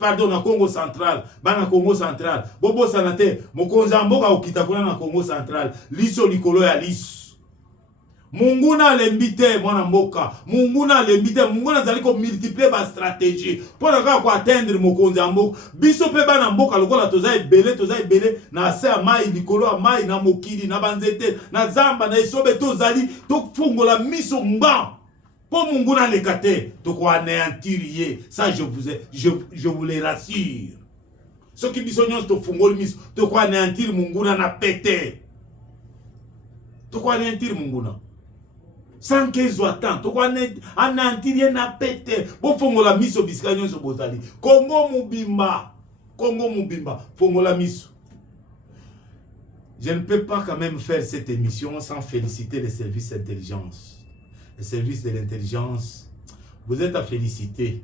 pardon, na Congo central, bana Congo central. Bobo sanate, mokonza mboka okita kuna na Congo central. Liso likolo ya liso. Munguna lembite mwana mboka. Munguna lembite, munguna zali ko multiplier ba stratégie pour na ko atteindre mokonza mboka. Biso pe bana mboka lokola toza ebele na se ya mai likolo ya mai na mokili na banzete na zamba na esobe tozali to fungola miso mba. Pour munguna lekate to ko anéantir ye. Ça je vous le rassure. Ce qui biso nyos to fungol miso to ko anéantir munguna na pété. To ko anéantir munguna. Sans qu'ils soient tant, to ko anéantir na pété. Bo fongola miso bisika nyos bozali. Congo mubimba, fongola miso. Je ne peux pas quand même faire cette émission sans féliciter les services d'intelligence. Les services de l'intelligence, vous êtes à féliciter.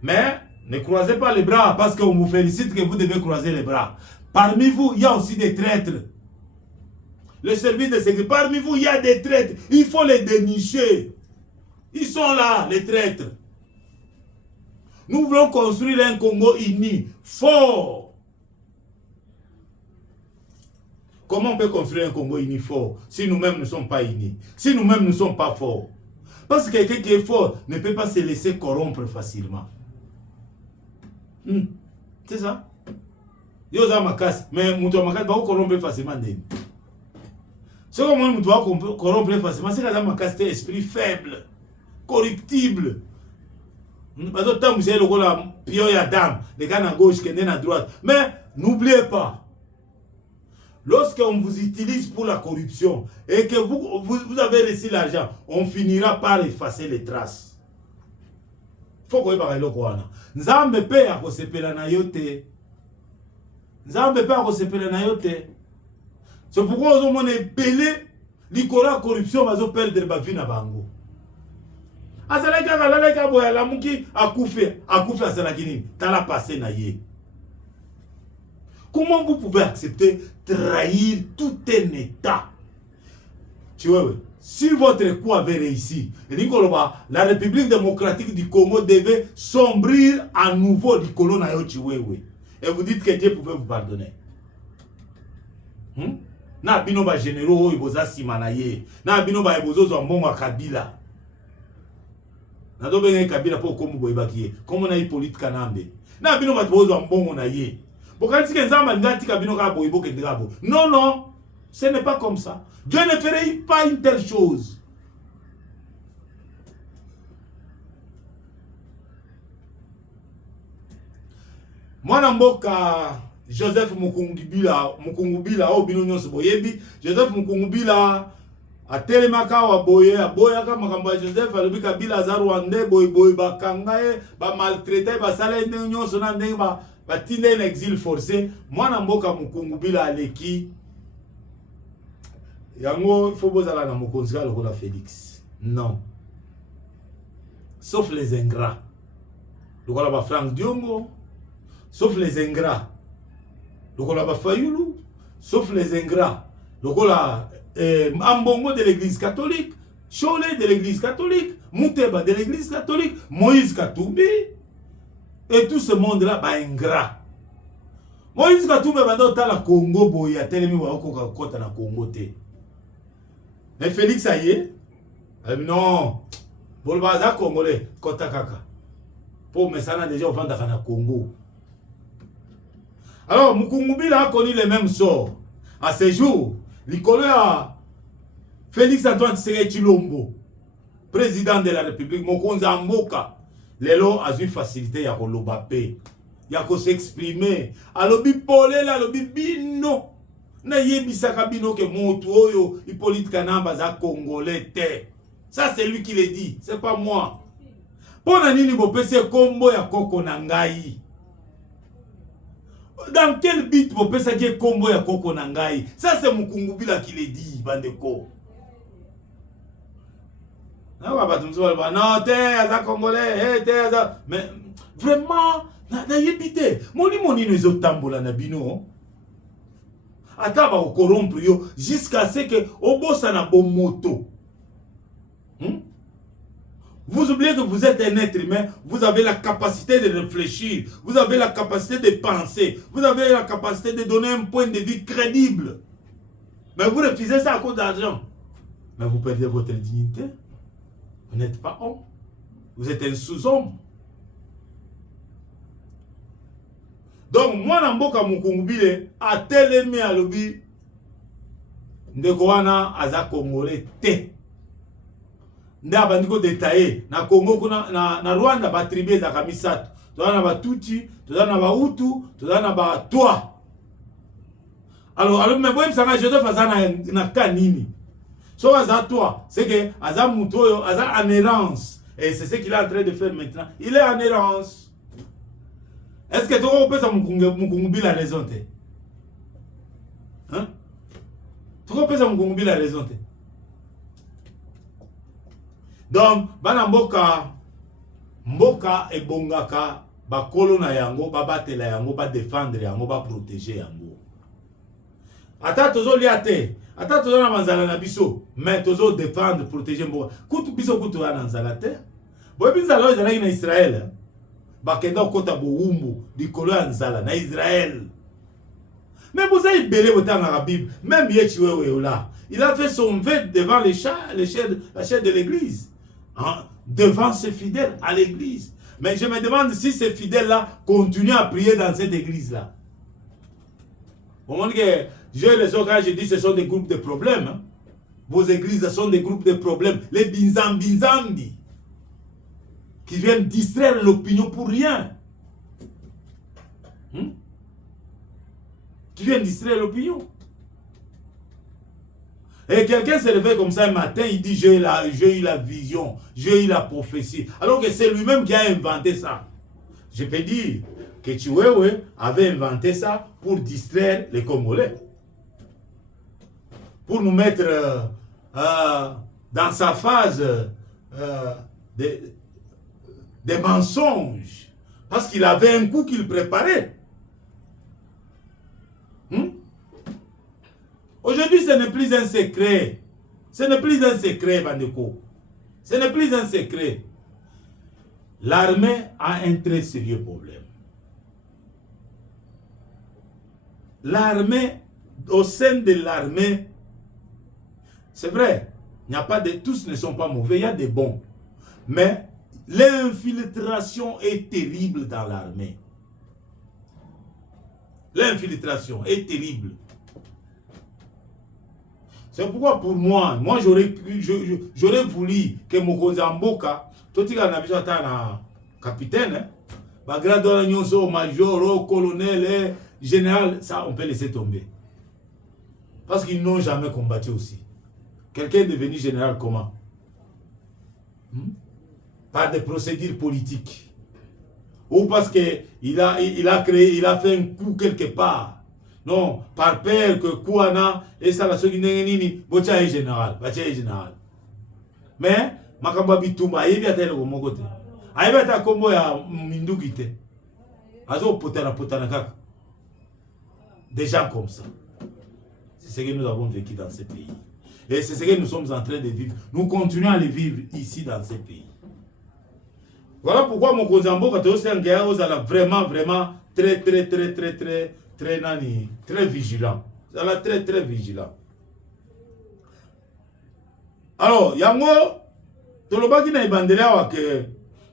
Mais ne croisez pas les bras parce qu'on vous félicite que vous devez croiser les bras. Parmi vous, il y a aussi des traîtres. Le service de sécurité, parmi vous, il y a des traîtres. Il faut les dénicher. Ils sont là, les traîtres. Nous voulons construire un Congo uni, fort. Comment on peut construire un Congo uni fort si nous-mêmes ne sommes pas unis, si nous-mêmes ne sommes pas forts? Parce que quelqu'un qui est fort ne peut pas se laisser corrompre facilement. C'est ça. Yo za makas, mais muto makas va corrompre facilement. Ce que moi doit corrompre facilement, c'est la makas c'est esprit faible, corruptible. Parce que tant vous savez le la pion ya dame, les gars à gauche, qui est à droite. Mais n'oubliez pas. Lorsqu'on vous utilise pour la corruption et que vous avez reçu l'argent, on finira par effacer les traces. Faut qu'on ait le Rwanda. Nzambe pe a kosepela na yote. Nzambe pe a kosepela na yote. C'est pourquoi on a belé l'ikora corruption va perdre ba vie na bango. Azalaka kalalaka boya la muki akufe azalaki nini? Tala passé na ye. Comment vous pouvez accepter trahir tout un État? Tu vois, si votre coup avait réussi, la République démocratique du Congo devait sombrer à nouveau du colon. Et vous dites que Dieu pouvait vous pardonner. Na bino ba généraux iboza simanaye. Na bino ba ibozo zombonga Kabila. Na do benga Kabila po komu boyebaki. Comme on a eu politique kanambe. Na bino ba bozo zombongo na ye. Non, non, ce n'est pas comme ça. Dieu ne ferait pas une telle chose. Moi, Namboka, Joseph Mukungubila, Joseph Mukungubila, a Telemaka, a Boyaka, Makamba Joseph, a Lubika Bila, Zarwande, Boy Bakangae, ba maltraité, ba salé, Nyon, Sonande, ba tinde un exil forcé. Moi, Namboka Mukungubila, Aleki, Yango, il faut bozala na Mukonzika, le Félix. Non. Sauf les ingrats. Le Kola Franck Diongo. Sauf les ingrats. Le Kola Fayoulou. Sauf les ingrats. Le Kola Ambongo de l'église catholique. Cholet de l'église catholique. Mouteba de l'église catholique. Moïse Katumbi. Et tout ce monde-là, bah ingrat. Moïse Katumbi va dans la Congo, boya, telemi wa okoka kota na Congo te. Mais Félix Aye, non, Bolbaza Congolais, kota kaka. Pour Messana déjà au vendre na Congo. Alors, Mukungubila a connu les mêmes sorts. À ce jour, l'icône a Félix Antoine Tshisekedi Tshilombo, président de la République, Mokonza Mboka, Lelo a eu facilité à Kolobapé. Il y a qu'à s'exprimer. Alobi Polé, alobi Bino. Na yebisaka bino ke motu oyo Hippolyte Kanamba za Congolais te. Ça c'est lui qui le dit, c'est pas moi. Pona nini bopese kombo ya koko na ngai? Dans quel but bopesa ke kombo ya koko na ngai? Ça c'est Mukungubila qui le dit, bandeko. Na ba batumzo ba non te za Congolais, te za mais vraiment na yebite. Moni no ezotambola na bino. Ataba au corrompre yo jusqu'à ce que obosa na bon moto. Vous oubliez que vous êtes un être humain, vous avez la capacité de réfléchir, vous avez la capacité de penser, vous avez la capacité de donner un point de vue crédible. Mais vous refusez ça à cause d'argent. Mais vous perdez votre dignité. Vous n'êtes pas homme. Vous êtes un sous-homme. Donc, moi, Namboka Mukungubile, a telemi à l'obi, Ndekoana, Aza Congolais, te. Nda bandiko détaillé na Congo kuna na Rwanda ba tribe za kamisatu tozana ba Tutsi tozana ba Hutu tozana ba Twa. Alors mais bon ça Joseph azana na kanini so aza Twa c'est que aza mutoyo aza en errance et c'est ce qu'il est en train de faire maintenant, il est en errance. Est-ce que tu peux ça mukungubi la raison te hein tu peux ça mukungubi la raison te. Donc, bana mboka e bongaka ba kolo na yango, ba batela yango, ba défendre yango, ba protéger yango. Ata tozo liate, ata tozo na manzala na biso, mais tozo défendre, protéger mboka. Kutu biso kutu na nzala te. Boye binzala ezalaki na Israël. Ba kenda kota boumbu di kolo ya nzala na Israël. Mais vous avez belé autant dans la Bible, même Yeshua là, il a fait son vœu devant la chair de l'église. Hein, devant ses fidèles à l'église. Mais je me demande si ces fidèles-là continuent à prier dans cette église-là. Au moment que j'ai raison quand je dis que ce sont des groupes de problèmes. Hein. Vos églises sont des groupes de problèmes. Les binzambi qui viennent distraire l'opinion pour rien. Qui viennent distraire l'opinion. Et quelqu'un se réveille comme ça un matin, il dit j'ai eu la vision, j'ai eu la prophétie. Alors que c'est lui-même qui a inventé ça. Je peux dire que Chiwewe avait inventé ça pour distraire les Congolais. Pour nous mettre dans sa phase des mensonges. Parce qu'il avait un coup qu'il préparait. Aujourd'hui, ce n'est plus un secret. Ce n'est plus un secret, Bandeko. Ce n'est plus un secret. L'armée a un très sérieux problème. L'armée, au sein de l'armée, c'est vrai, il n'y a pas de, tous ne sont pas mauvais, il y a des bons. Mais l'infiltration est terrible dans l'armée. L'infiltration est terrible. C'est pourquoi pour moi j'aurais voulu que Mokonzi Mboka, tout ce qu'on a capitaine, grade nyonso, major, colonel, général, ça on peut laisser tomber. Parce qu'ils n'ont jamais combattu aussi. Quelqu'un est devenu général comment? Par des procédures politiques. Ou parce qu'il a fait un coup quelque part. Non, par peur que Kouana et ça la soki nini bocha est général, bacha est général. Mais makamba bitumba yebi atele ko mokote. Ayebi ata kombo ya mindugite. Azo potana kaka. Des gens comme ça. C'est ce que nous avons vécu dans ce pays. Et c'est ce que nous sommes en train de vivre. Nous continuons à le vivre ici dans ce pays. Voilà pourquoi mon Mokonzi Mboka c'est un gars vraiment très vigilant. Ça l'a très vigilant. Alors, yango tolobaki na ibandela wa ke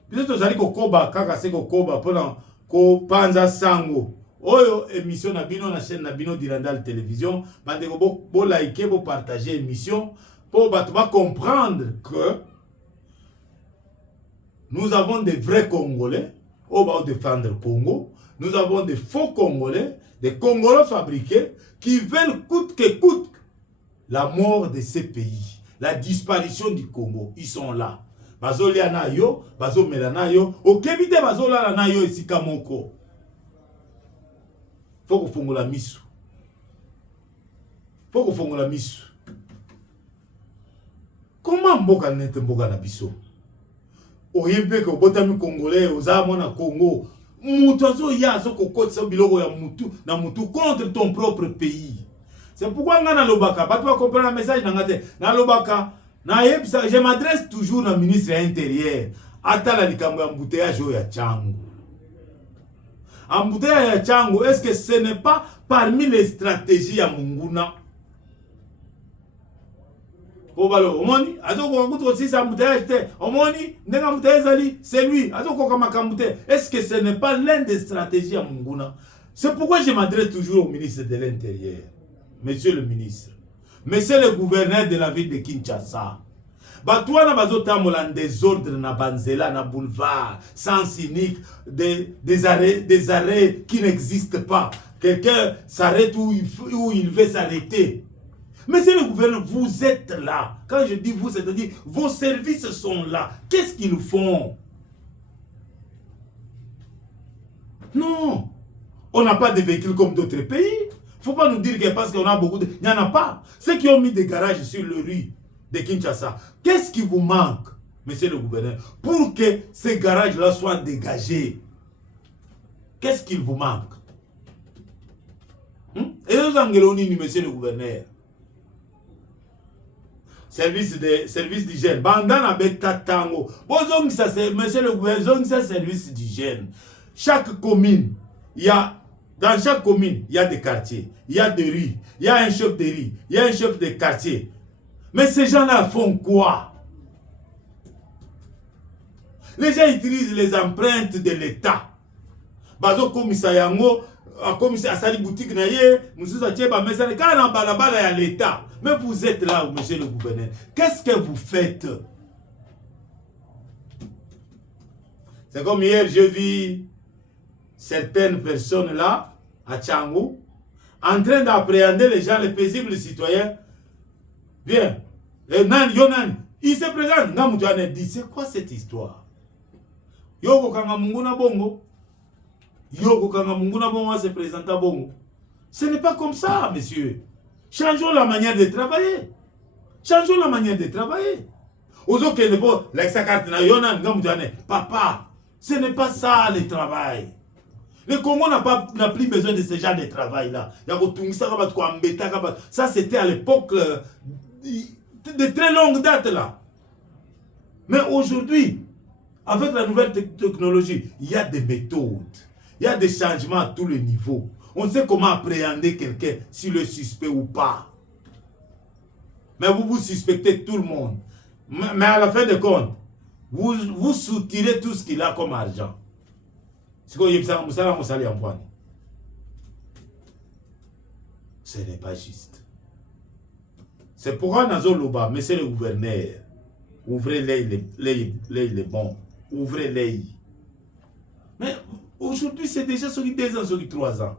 biso tozali kokoba kaka se kokoba pona ko panza sango. Oyo émission na bino na chaîne na bino d'Irandal Télévision, bandeko bo liker, bo partager émission pour bato ba comprendre que nous avons des vrais Congolais, on va défendre le Congo. Nous avons des faux Congolais, des Congolais fabriqués qui veulent coûte que coûte la mort de ces pays, la disparition du Congo. Ils sont là. Bazo liana yo, bazo melana yo, okebite bazo la na yo esika moko. Faut que fongola misu. Faut que fongola misu. Comment mboka nete mboka na biso? Oyebe ko botami Congolais oza mona Congo. Mutu azo ya azo kokotisa biloko ya mutu na mutu contre ton propre pays. C'est pourquoi nga na lobaka, bato va comprendre le message na ngate. Na lobaka Je m'adresse toujours au ministre de l'Intérieur. Atala likambo embouteillage ya Tchango. Embouteillage ya Tchango, est-ce que ce n'est pas parmi les stratégies ya Munguna? Obalo, omoni, atoko kuto si ça embouteillage te. Omoni, ndenga embouteillage ali, c'est lui. Atoko kama kambouteillage. Est-ce que ce n'est pas l'un des stratégies ya Munguna? C'est pourquoi je m'adresse toujours au ministre de l'Intérieur. Monsieur le ministre. Monsieur le gouverneur de la ville de Kinshasa. Batouana bazotambola en désordre na banzela, na boulevard, sens unique, des arrêts qui n'existent pas. Quelqu'un s'arrête où il veut s'arrêter. Monsieur le gouverneur, vous êtes là. Quand je dis vous, c'est-à-dire vos services sont là. Qu'est-ce qu'ils font? Non. On n'a pas de véhicules comme d'autres pays. Il ne faut pas nous dire que parce qu'on a beaucoup de... Il n'y en a pas. Ceux qui ont mis des garages sur le rue de Kinshasa, qu'est-ce qui vous manque, monsieur le gouverneur, pour que ces garages-là soient dégagés? Qu'est-ce qu'il vous manque? Et nous angelons, monsieur le gouverneur. Service d'hygiène. Bandana beta tango. Monsieur le gouverneur, c'est service d'hygiène. Chaque commune, dans chaque commune, il y a des quartiers, il y a des rues, il y a un chef de rue, il y a un chef de quartier. Mais ces gens-là font quoi? Les gens utilisent les empreintes de l'État. Bazo komisayango, komisa asali boutique na ye, mususa tcheba mesane kana balabala ya l'État. Mais vous êtes là, monsieur le gouverneur. Qu'est-ce que vous faites? C'est comme hier, je vis certaines personnes là, à Tchango, en train d'appréhender les gens, les paisibles citoyens. Bien. Et Yonan, il se présente. Namutouane dit, c'est quoi cette histoire? Yoko kanga munguna bongo. Yoko kanga munguna bongo se présente à bongo. Ce n'est pas comme ça, monsieur. Changeons la manière de travailler. Changeons la manière de travailler. Ozo que ne pas l'exa carte na Yonan, namutouane, papa, ce n'est pas ça le travail. Le Congo n'a plus besoin de ce genre de travail-là. Ça, c'était à l'époque de très longue date là. Mais aujourd'hui, avec la nouvelle technologie, il y a des méthodes. Il y a des changements à tous les niveaux. On sait comment appréhender quelqu'un, s'il est suspect ou pas. Mais vous suspectez tout le monde. Mais à la fin de compte, vous soutirez tout ce qu'il a comme argent. Ce n'est pas juste. C'est pourquoi Nazo Loba, monsieur le gouverneur, ouvrez les bons, ouvrez l'œil. Mais aujourd'hui, c'est déjà sur 2 ans, sur 3 ans.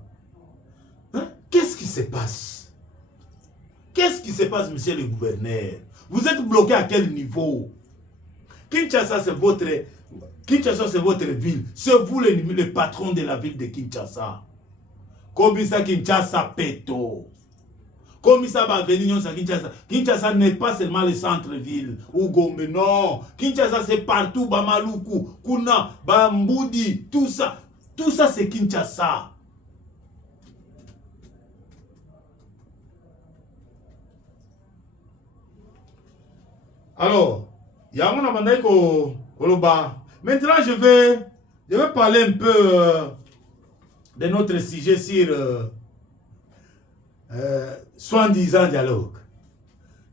Hein? Qu'est-ce qui se passe? Qu'est-ce qui se passe, monsieur le gouverneur? Vous êtes bloqué à quel niveau? Kinshasa, c'est votre ville. C'est vous le patron de la ville de Kinshasa. Comme ça, Kinshasa Peto. Comme ça va venir à Kinshasa. Kinshasa n'est pas seulement le centre-ville ou Gombe, non. Kinshasa c'est partout, Bamaluku, Kuna, Bamboudi, tout ça. Tout ça c'est Kinshasa. Alors, il y a un mandeko Oloba. Maintenant, je vais parler un peu de notre sujet sur soi-disant dialogue.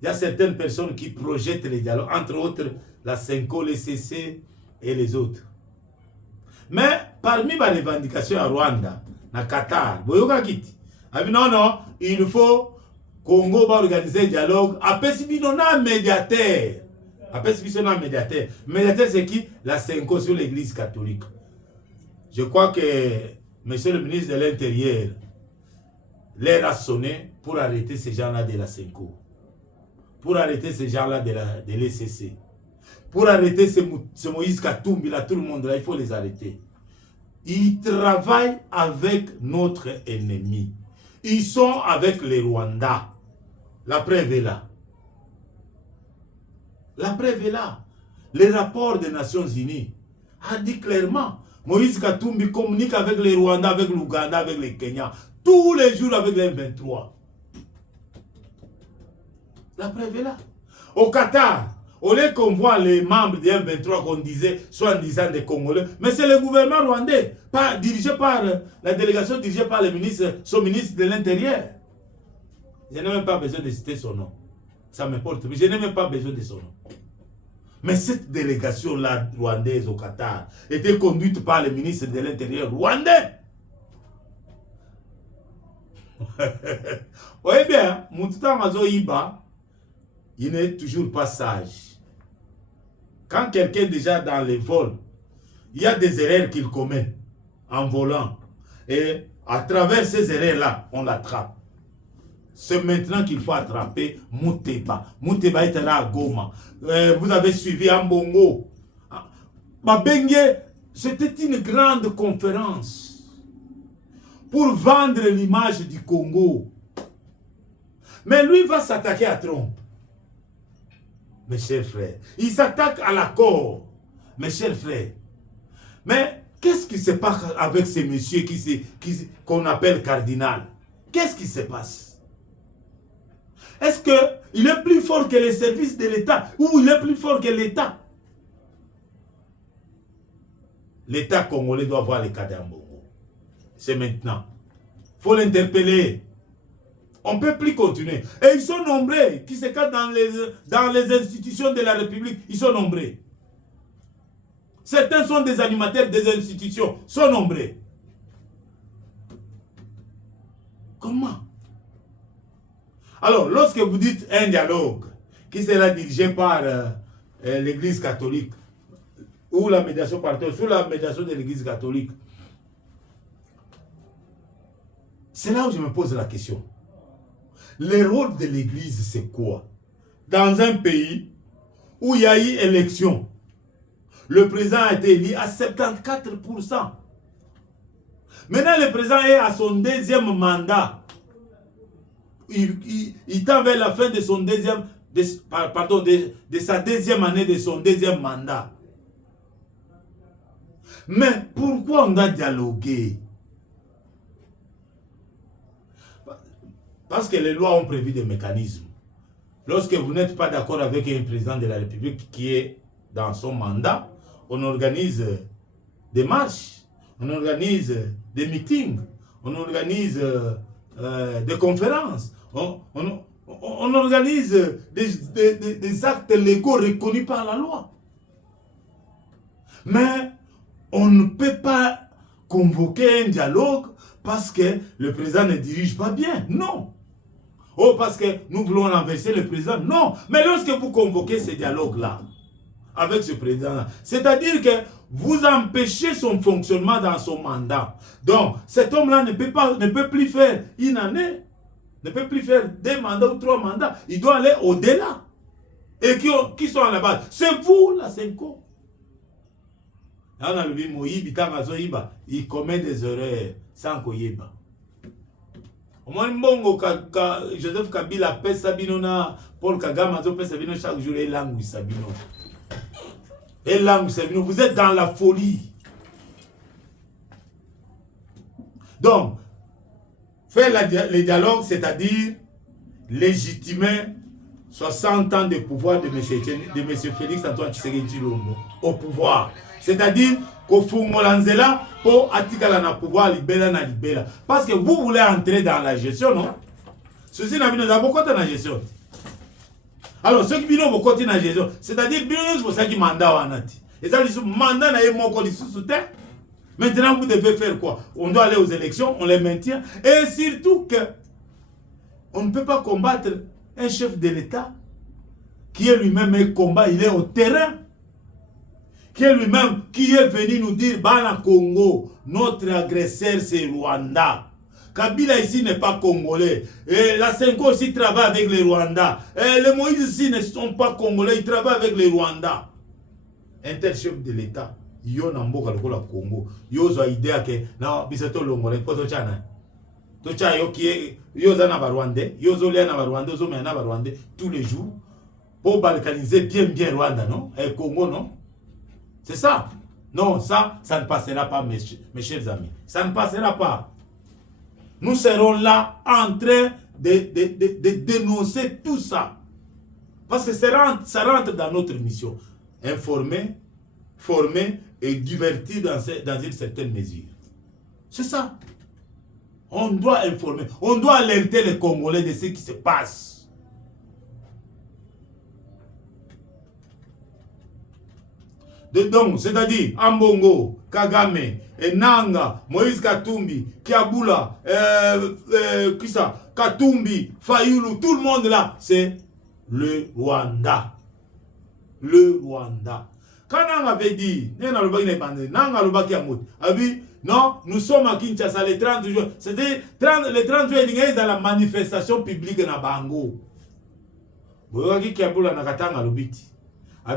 Il y a certaines personnes qui projettent les dialogues, entre autres la Senko, les CC et les autres. Mais parmi les revendications à Rwanda, à Qatar, non, il faut Congo va organiser un dialogue. Après, si on a un médiateur. Après, si on a un médiateur. Médiateur, c'est qui? La Senko sur l'église catholique. Je crois que monsieur le ministre de l'Intérieur, l'heure a sonné pour arrêter ces gens-là de la Senko. Pour arrêter ces gens-là de l'ECC. Pour arrêter ce Moïse Katumbi, là, tout le monde, là, il faut les arrêter. Ils travaillent avec notre ennemi. Ils sont avec les Rwandais. La preuve est là. La preuve est là. Le rapport des Nations Unies a dit clairement, Moïse Katumbi communique avec les Rwandais, avec l'Ouganda, avec les Kenyans, tous les jours avec les M23. La preuve est là. Au Qatar, au lieu qu'on voit les membres du M23 qu'on disait, soi-disant des Congolais, mais c'est le gouvernement rwandais, dirigé par la délégation dirigée par le ministre, son ministre de l'Intérieur. Je n'ai même pas besoin de citer son nom. Ça m'importe, mais je n'ai même pas besoin de son nom. Mais cette délégation-là rwandaise au Qatar était conduite par le ministre de l'Intérieur rwandais. Oui bien, Moutouta Mazo Iba, il n'est toujours pas sage. Quand quelqu'un est déjà dans les vols, il y a des erreurs qu'il commet en volant. Et à travers ces erreurs-là, on l'attrape. C'est maintenant qu'il faut attraper Mouteba. Mouteba était là à Goma. Vous avez suivi Ambongo. Babengue, c'était une grande conférence pour vendre l'image du Congo. Mais lui va s'attaquer à Trump. Mes chers frères, il s'attaque à l'accord, mes chers frères. Mais qu'est-ce qui se passe avec ces messieurs qu'on appelle cardinal? Qu'est-ce qui se passe? Est-ce qu'il est plus fort que les services de l'État ou il est plus fort que l'État? L'État congolais doit voir les cas d'Ambongo. C'est maintenant. Il faut l'interpeller. On ne peut plus continuer. Et ils sont nombreux qui se cachent dans les institutions de la République. Ils sont nombreux. Certains sont des animateurs des institutions. Ils sont nombreux. Comment? Alors, lorsque vous dites un dialogue qui sera dirigé par l'Église catholique, ou la médiation partout, sous la médiation de l'Église catholique, c'est là où je me pose la question. Le rôle de l'Église, c'est quoi? Dans un pays où il y a eu élection, le président a été élu à 74%. Maintenant, le président est à son deuxième mandat. Il tend vers la fin de son de sa deuxième année de son deuxième mandat. Mais pourquoi on a dialogué? Parce que les lois ont prévu des mécanismes. Lorsque vous n'êtes pas d'accord avec un président de la République qui est dans son mandat, on organise des marches, on organise des meetings, on organise des conférences, on organise des actes légaux reconnus par la loi. Mais on ne peut pas convoquer un dialogue parce que le président ne dirige pas bien. Non. Oh, parce que nous voulons renverser le président. Non. Mais lorsque vous convoquez ce dialogue-là, avec ce président-là, c'est-à-dire que vous empêchez son fonctionnement dans son mandat. Donc, cet homme-là ne peut plus faire une année, ne peut plus faire 2 mandats ou 3 mandats. Il doit aller au-delà. Et qui sont à la base? C'est vous, la Senko. Il commet des erreurs sans qu'on y ait pas. Joseph Kabila pèse Sabino na Paul Kagame pèse Sabino chaque jour et langue Sabino. Et langue Sabino, vous êtes dans la folie. Donc, faire les dialogues, c'est-à-dire légitimer 60 ans de pouvoir de M. Félix Antoine Tshisekedi Tshilombo au pouvoir. C'est-à-dire qu'au Fungolanzela, pour attikala na pouvoir libéra na libéra. Parce que vous voulez entrer dans la gestion, non? Ceci n'a pas beaucoup de la gestion. Alors, ceux qui ont beaucoup de la gestion, c'est-à-dire que vous avez un mandat. Et ça, le mandat n'a pas été soutenu. Maintenant, vous devez faire quoi? On doit aller aux élections, on les maintient. Et surtout que on ne peut pas combattre un chef de l'État qui est lui-même un combat, il est au terrain. Qui est lui-même, qui est venu nous dire, Bana Congo, notre agresseur c'est Rwanda. Kabila ici n'est pas congolais. Et la Senko aussi travaille avec les Rwandais. Et les Moïse ici ne sont pas congolais, ils travaillent avec les Rwandais. Un tel chef de l'État, yo namboka lokola Congo, yo zo idea que na biseto longolais poto chana. Tocha yo qui est yo za na ba Rwandais, yo zo lia na ba Rwandais, zo me na ba Rwandais tous les jours pour balkaniser bien Rwanda, non? Et Congo, non? C'est ça. Non, ça ne passera pas, mes chers amis. Ça ne passera pas. Nous serons là en train de dénoncer tout ça. Parce que ça rentre dans notre mission. Informer, former et divertir dans une certaine mesure. C'est ça. On doit informer. On doit alerter les Congolais de ce qui se passe. Donc, c'est-à-dire, Ambongo, Kagame, Nanga, Moïse Katumbi, Kiabula, Katumbi, Fayulu, tout le monde là, c'est le Rwanda. Le Rwanda. Quand Nanga avait dit, non, nous sommes à Kinshasa le 30 juin. C'était le 30 juin, il y a la manifestation publique na Bango. Boyoki Kiabula Nakatanga Lubiti.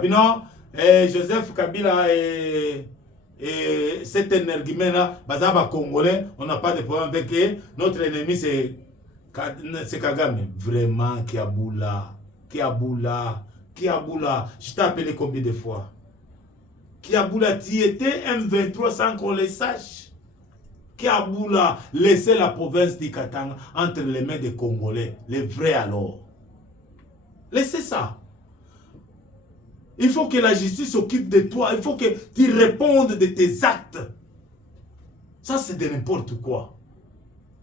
Non, Joseph Kabila et cet énergumène-là, Bazaba Congolais, on n'a pas de problème avec eux. Notre ennemi, c'est Kagame. Vraiment, Kiabula. Je t'ai appelé combien de fois? Kiabula, tu étais M23 sans qu'on le sache. Kiabula, laissez la province du Katanga entre les mains des Congolais. Les vrais alors. Laissez ça. Il faut que la justice s'occupe de toi. Il faut que tu répondes de tes actes. Ça, c'est de n'importe quoi.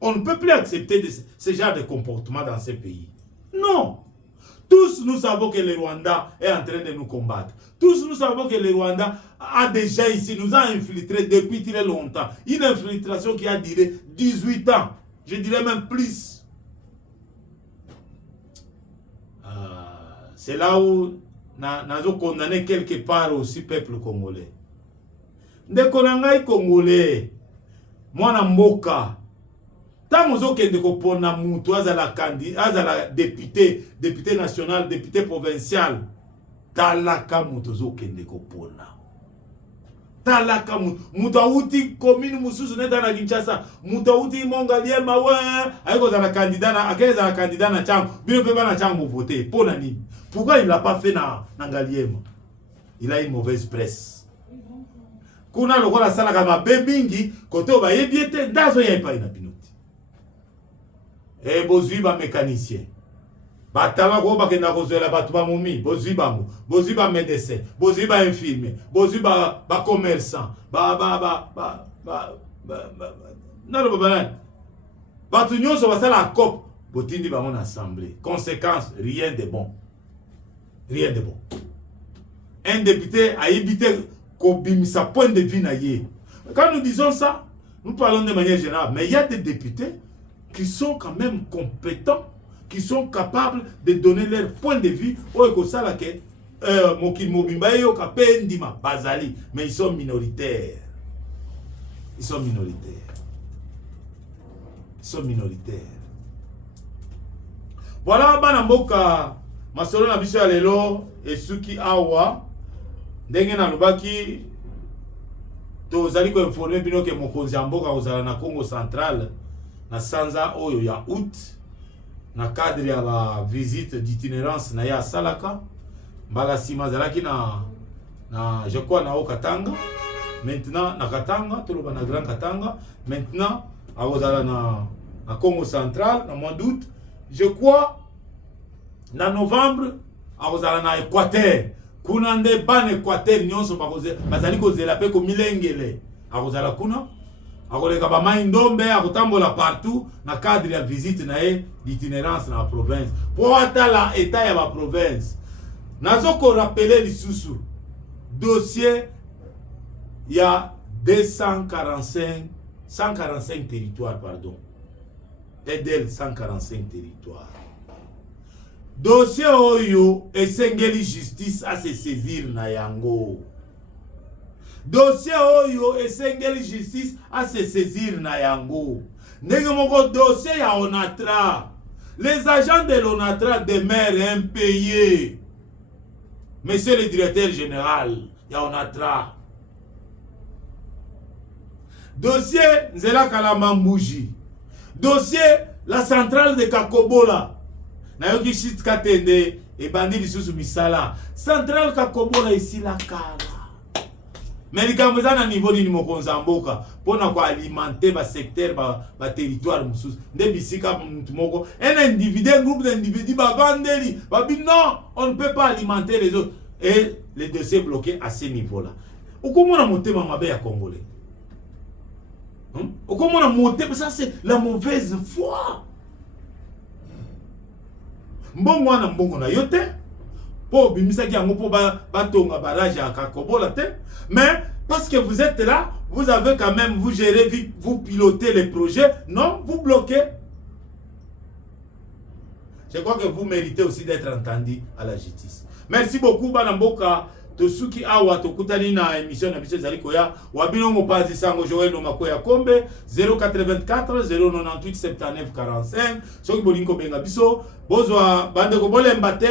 On ne peut plus accepter ce genre de comportement dans ces pays. Non. Tous nous savons que le Rwanda est en train de nous combattre. Tous nous savons que le Rwanda a déjà ici, nous a infiltrés depuis très longtemps. Une infiltration qui a duré 18 ans. Je dirais même plus. C'est là où nous avons condamné quelque part aussi le peuple congolais. Ndekonangai congolais, mwana mboka. Tant que vous avez pona mutu azala député national, député provincial, talaka mutu zokende ko pona. Talaka mutu auti commune mususu neta na Kinshasa, mutu auti Mongaliema wa ayiko za candidat na akeza na candidat na changu, bino pe bana changu voter pona nini? Pourquoi il l'a pas fait na Ngaliema? Il a une mauvaise presse. Kuna lokola sala kama bebingi kote ba yebiete ndazo yepa ina bino. Et bozui ba mécanicien. Batala ko ba kenda kozela batu ba momi, bozui ba mo, bozui ba médecin, bozui ba infirmier, bozui ba commerçant, non ba batu nyonso basala COP, botindi ba mon assemblée. Conséquence, rien de bon. Rien de bon. Un député a évité ko bimisa point de vue na ye. Quand nous disons ça, nous parlons de manière générale, mais il y a des députés qui sont quand même compétents, qui sont capables de donner leur point de vue. Mais ils sont minoritaires. Ils sont minoritaires. Ils sont minoritaires. Voilà, Banamboka, Masolo na biso ya lelo, Esuki Awa, ndenge na lubaki, tozali ko informer bino ke mokonzi ya mboka kozala na Congo Central, na sanza oyo ya août na cadre ya ba visite d'itinérance na ya Salaka mbala sima zalaki na je crois na Katanga, maintenant na Katanga toloba na Grand Katanga, maintenant akozala na Congo Central na mois d'août, je crois na novembre akozala na Équateur, kuna nde ban Équateur nyonso bazali kozela pe ko milengele akozala kuna. Akoleka ba mai ndombe akotambola partout na cadre ya visite na d'itinérance na province. Pour atala état ya ba province. Nazoko rappeler lisusu dossier ya 145 territoires pardon. TDL 145 territoires. Dossier oyo esengeli justice à se saisir na yango. Dossier oyo esengeli justice à se saisir na yango. Ndenge moko dossier ya Onatra. Les agents de l'Onatra demeurent impayés. Monsieur le directeur général ya Onatra. Dossier Nzela Kalama Mbuji. Dossier la centrale de Kakobola. Nayoki shit katende e bandi lisusu misala. Centrale Kakobola ici la kala. Mais likambo za na niveau ni mokonza mboka pona ko alimenter ba secteur ba territoire mususu nde bisika mutu moko un individu, un groupe d'individus ba vandeli ba non, on ne peut pas alimenter les autres et les dossiers bloqués à ce niveau là. Okomona motema mabe ya congolais. Okomona motema, ça c'est la mauvaise foi. Mbongo wana mbongo na yote po bimisaki yango po batonga barrage à Kakobola te, mais parce que vous êtes là, vous avez quand même, vous gérez, vous pilotez les projets, non, vous bloquez. Je crois que vous méritez aussi d'être entendu à la justice. Merci beaucoup Banamboka. Tosuki awa tokutani na émission na biso zali koya wabino mopazi sango Joël no makoya kombe 084 098 79 45 soki bolinko benga biso bozwa bande ko bolemba te